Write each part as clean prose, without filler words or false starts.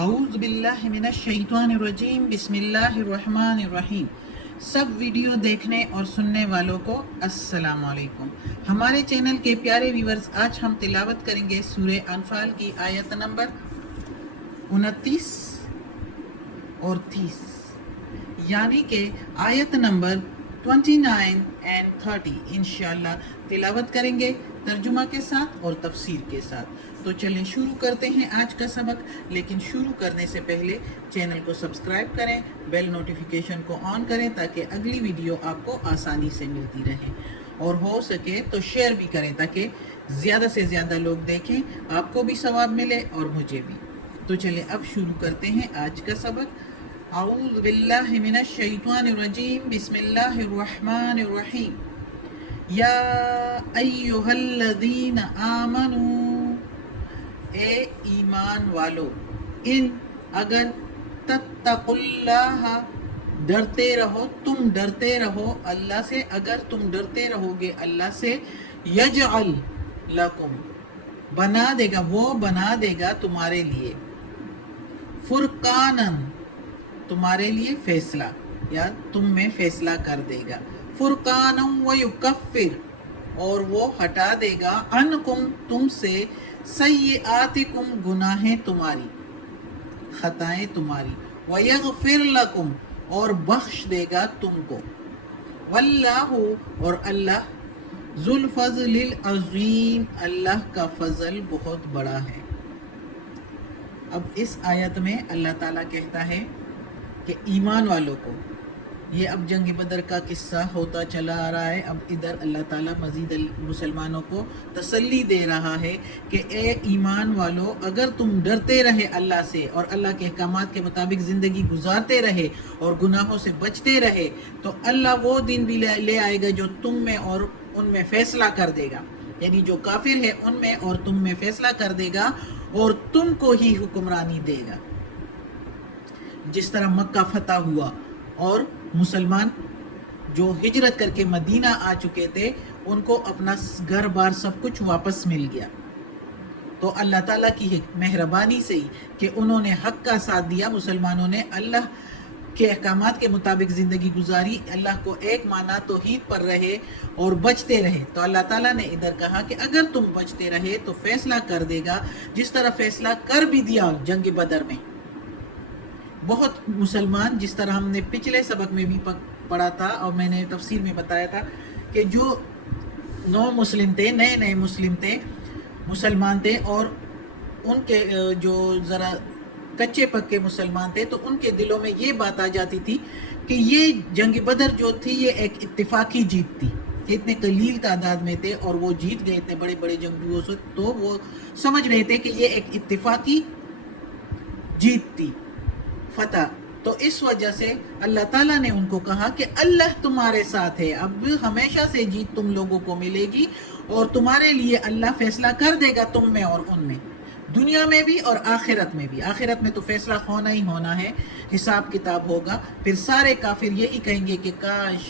اعوذ باللہ من الشیطان الرجیم بسم اللہ الرحمن الرحیم۔ سب ویڈیو دیکھنے اور سننے والوں کو السلام علیکم۔ ہمارے چینل کے پیارے ویورز، آج ہم تلاوت کریں گے سورہ انفال کی آیت نمبر 29 اور 30، یعنی کہ آیت نمبر 29 and 30 انشاءاللہ تلاوت کریں گے ترجمہ کے ساتھ اور تفسیر کے ساتھ۔ تو چلیں شروع کرتے ہیں آج کا سبق، لیکن شروع کرنے سے پہلے چینل کو سبسکرائب کریں، بیل نوٹیفیکیشن کو آن کریں تاکہ اگلی ویڈیو آپ کو آسانی سے ملتی رہے، اور ہو سکے تو شیئر بھی کریں تاکہ زیادہ سے زیادہ لوگ دیکھیں، آپ کو بھی ثواب ملے اور مجھے بھی۔ تو چلیں اب شروع کرتے ہیں آج کا سبق۔ اعوذ باللہ من الشیطان الرجیم بسم اللہ الرحمن الرحیم۔ یا ایہا الذین آمنوا، اے ایمان والو، ان اگر تتقوا اللہ، ڈرتے رہو، تم ڈرتے رہو اللہ سے، اگر تم ڈرتے رہو گے اللہ سے، یجعل لکم، بنا دے گا، وہ بنا دے گا تمہارے لیے، فرقانن، تمہارے لیے فیصلہ، یا تم میں فیصلہ کر دے گا، فرقانن ویکفر، اور وہ ہٹا دے گا، عنکم، تم سے، سیئاتکم، گناہیں تمہاری، خطائیں تمہاری، ویغفر لکم، اور بخش دے گا تم کو، واللہ، اور اللہ، ذو الفضل العظیم، اللہ کا فضل بہت بڑا ہے۔ اب اس آیت میں اللہ تعالیٰ کہتا ہے کہ ایمان والوں کو، یہ اب جنگ بدر کا قصہ ہوتا چلا آ رہا ہے، اب ادھر اللہ تعالیٰ مزید مسلمانوں کو تسلی دے رہا ہے کہ اے ایمان والو، اگر تم ڈرتے رہے اللہ سے اور اللہ کے احکامات کے مطابق زندگی گزارتے رہے اور گناہوں سے بچتے رہے، تو اللہ وہ دن بھی لے آئے گا جو تم میں اور ان میں فیصلہ کر دے گا، یعنی جو کافر ہے ان میں اور تم میں فیصلہ کر دے گا اور تم کو ہی حکمرانی دے گا۔ جس طرح مکہ فتح ہوا اور مسلمان جو ہجرت کر کے مدینہ آ چکے تھے، ان کو اپنا گھر بار سب کچھ واپس مل گیا، تو اللہ تعالیٰ کی مہربانی سے ہی کہ انہوں نے حق کا ساتھ دیا، مسلمانوں نے اللہ کے احکامات کے مطابق زندگی گزاری، اللہ کو ایک مانا، توحید پر رہے اور بچتے رہے، تو اللہ تعالیٰ نے ادھر کہا کہ اگر تم بچتے رہے تو فیصلہ کر دے گا، جس طرح فیصلہ کر بھی دیا جنگ بدر میں۔ بہت مسلمان، جس طرح ہم نے پچھلے سبق میں بھی پڑھا تھا اور میں نے تفسیر میں بتایا تھا کہ جو نو مسلم تھے، نئے نئے مسلم تھے، مسلمان تھے، اور ان کے جو ذرا کچے پکے مسلمان تھے، تو ان کے دلوں میں یہ بات آ جاتی تھی کہ یہ جنگ بدر جو تھی یہ ایک اتفاقی جیت تھی، کہ اتنے قلیل تعداد میں تھے اور وہ جیت گئے اتنے بڑے بڑے جنگجوؤں سے، تو وہ سمجھ رہے تھے کہ یہ ایک اتفاقی جیت تھی، فتح۔ تو اس وجہ سے اللہ تعالیٰ نے ان کو کہا کہ اللہ تمہارے ساتھ ہے، اب ہمیشہ سے جیت تم لوگوں کو ملے گی، اور تمہارے لیے اللہ فیصلہ کر دے گا تم میں اور ان میں، دنیا میں بھی اور آخرت میں بھی۔ آخرت میں تو فیصلہ ہونا ہی ہونا ہے، حساب کتاب ہوگا، پھر سارے کافر یہی کہیں گے کہ کاش،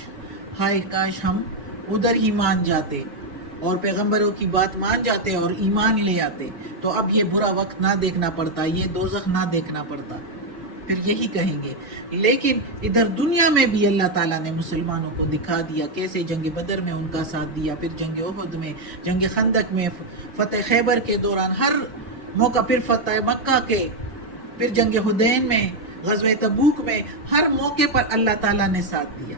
ہائے کاش ہم ادھر ہی مان جاتے اور پیغمبروں کی بات مان جاتے اور ایمان لے آتے، تو اب یہ برا وقت نہ دیکھنا پڑتا، یہ دوزخ نہ دیکھنا پڑتا، پھر یہی کہیں گے۔ لیکن ادھر دنیا میں بھی اللہ تعالیٰ نے مسلمانوں کو دکھا دیا کیسے جنگ بدر میں ان کا ساتھ دیا، پھر جنگ احد میں، جنگ خندق میں، فتح خیبر کے دوران، ہر موقع، پھر فتح مکہ کے، پھر جنگ حدین میں، غزوہ تبوک میں، ہر موقع پر اللہ تعالیٰ نے ساتھ دیا۔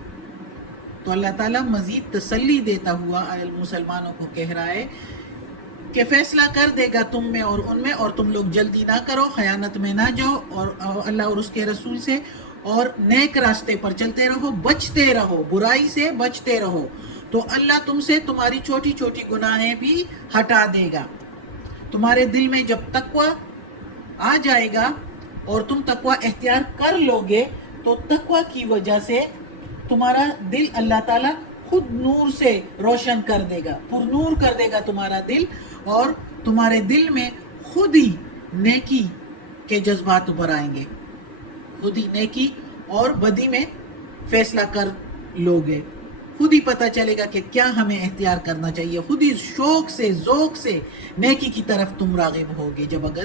تو اللہ تعالیٰ مزید تسلی دیتا ہوا مسلمانوں کو کہہ رہا ہے کہ فیصلہ کر دے گا تم میں اور ان میں، اور تم لوگ جلدی نہ کرو، خیانت میں نہ جاؤ، اور اللہ اور اس کے رسول سے اور نیک راستے پر چلتے رہو، بچتے رہو، برائی سے بچتے رہو، تو اللہ تم سے تمہاری چھوٹی چھوٹی گناہیں بھی ہٹا دے گا۔ تمہارے دل میں جب تقوی آ جائے گا اور تم تقوی اختیار کر لو گے، تو تقوی کی وجہ سے تمہارا دل اللہ تعالیٰ خود نور سے روشن کر دے گا، پر نور کر دے گا تمہارا دل، اور تمہارے دل میں خود ہی نیکی کے جذبات ابھر آئیں گے، خود ہی نیکی اور بدی میں فیصلہ کر لو گے، خود ہی پتہ چلے گا کہ کیا ہمیں اختیار کرنا چاہیے، خود ہی شوق سے، ذوق سے نیکی کی طرف تم راغب ہوگے، جب اگر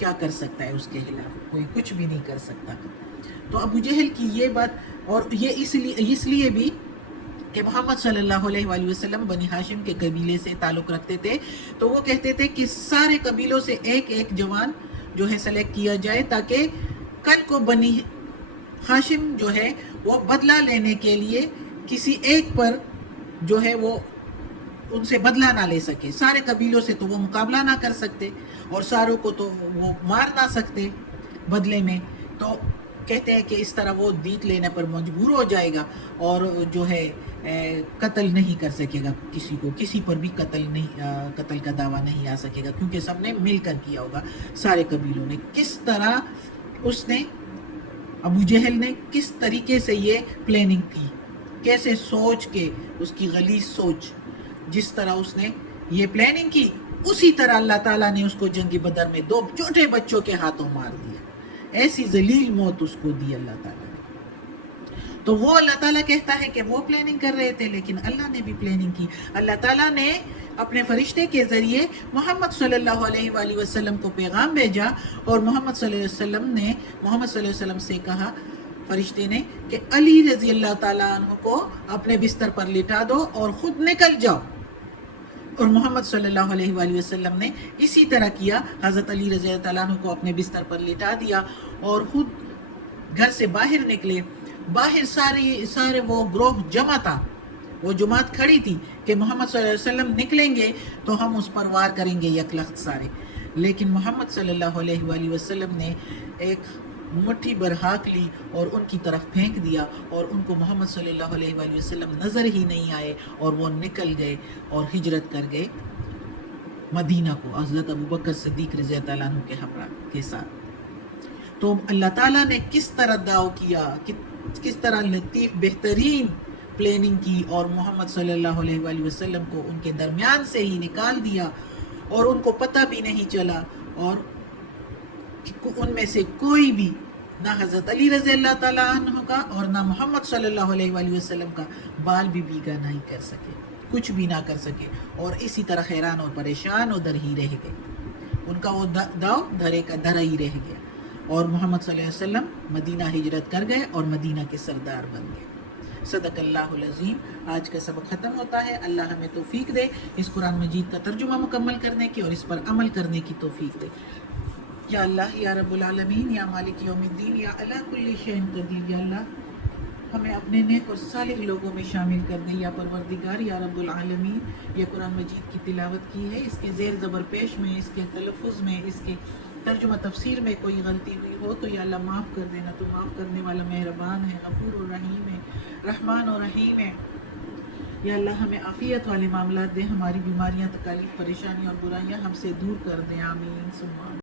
کیا کر سکتا ہے اس کے خلاف؟ کوئی کچھ بھی نہیں کر سکتا. تو ابو جہل کی یہ بات، اور یہ اس لیے بھی کہ محمد صلی اللہ علیہ وآلہ وسلم بنی ہاشم کے قبیلے سے تعلق رکھتے تھے، تو وہ کہتے تھے کہ سارے قبیلوں سے ایک ایک جوان جو ہے سلیکٹ کیا جائے، تاکہ کل کو بنی ہاشم جو ہے وہ بدلہ لینے کے لیے کسی ایک پر جو ہے وہ ان سے بدلہ نہ لے سکے. سارے قبیلوں سے تو وہ مقابلہ نہ کر سکتے، اور ساروں کو تو وہ مار نہ سکتے بدلے میں. تو کہتے ہیں کہ اس طرح وہ دیت لینے پر مجبور ہو جائے گا، اور جو ہے قتل نہیں کر سکے گا کسی کو، کسی پر بھی قتل کا دعویٰ نہیں آ سکے گا، کیونکہ سب نے مل کر کیا ہوگا سارے قبیلوں نے. کس طرح اس نے، ابو جہل نے کس طریقے سے یہ پلاننگ کی، کیسے سوچ کے، اس کی غلیظ سوچ، جس طرح اس نے یہ پلاننگ کی، اسی طرح اللہ تعالیٰ نے اس کو جنگ بدر میں 2 چھوٹے بچوں کے ہاتھوں مار دیا. ایسی ذلیل موت اس کو دی اللہ تعالیٰ نے. تو وہ اللہ تعالیٰ کہتا ہے کہ وہ پلاننگ کر رہے تھے، لیکن اللہ نے بھی پلاننگ کی. اللہ تعالیٰ نے اپنے فرشتے کے ذریعے محمد صلی اللہ علیہ وآلہ وسلم کو پیغام بھیجا، اور محمد صلی اللہ علیہ وسلم نے محمد صلی اللہ علیہ وسلم سے کہا، فرشتے نے، کہ علی رضی اللہ تعالیٰ عنہ کو اپنے بستر پر لٹا دو اور خود نکل جاؤ. اور محمد صلی اللہ علیہ وآلہ وسلم نے اسی طرح کیا. حضرت علی رضی اللہ تعالیٰ عنہ کو اپنے بستر پر لٹا دیا اور خود گھر سے باہر نکلے. باہر سارے وہ گروہ جمع تھا، وہ جماعت کھڑی تھی کہ محمد صلی اللہ علیہ وسلم نکلیں گے تو ہم اس پر وار کریں گے یک لخت سارے. لیکن محمد صلی اللہ علیہ وآلہ وسلم نے ایک مٹھی بھر ہاک لی اور ان کی طرف پھینک دیا، اور ان کو محمد صلی اللہ علیہ وآلہ وسلم نظر ہی نہیں آئے، اور وہ نکل گئے اور ہجرت کر گئے مدینہ کو حضرت ابوبکر صدیق رضی اللہ عنہ کے ہمراہ کے ساتھ. تو اللہ تعالیٰ نے کس طرح دعو کیا، کس طرح لطیف بہترین پلاننگ کی، اور محمد صلی اللہ علیہ وآلہ وسلم کو ان کے درمیان سے ہی نکال دیا، اور ان کو پتہ بھی نہیں چلا، اور ان میں سے کوئی بھی، نہ حضرت علی رضی اللہ تعالیٰ عنہ کا اور نہ محمد صلی اللہ علیہ وآلہ وسلم کا بال بھی بیگا نہیں کر سکے، کچھ بھی نہ کر سکے، اور اسی طرح حیران اور پریشان ادھر ہی رہ گئے. ان کا وہ داؤ دھرے کا دھرا ہی رہ گیا، اور محمد صلی اللہ علیہ وسلم مدینہ ہجرت کر گئے اور مدینہ کے سردار بن گئے. صدق اللہ العظیم. آج کا سبق ختم ہوتا ہے. اللہ ہمیں توفیق دے اس قرآن مجید کا ترجمہ مکمل کرنے کی اور اس پر عمل کرنے کی توفیق دے. یا اللہ، یا رب العالمین، یا مالک یوم الدین، یا علی کل شیء قدیر. یا اللہ ہمیں اپنے نیک اور صالح لوگوں میں شامل کر دے. یا پروردگار، یا رب العالمین، یہ قرآن مجید کی تلاوت کی ہے، اس کے زیر زبر پیش میں، اس کے تلفظ میں، اس کے ترجمہ تفسیر میں کوئی غلطی ہوئی ہو تو یا اللہ معاف کر دینا. تو معاف کرنے والا مہربان ہے، غفور و رحیم ہے، رحمان و رحیم ہے. یا اللہ ہمیں عافیت والے معاملات دے، ہماری بیماریاں، تکالیف، پریشانیاں اور برائیاں ہم سے دور کر دیں. آمین ثم آمین.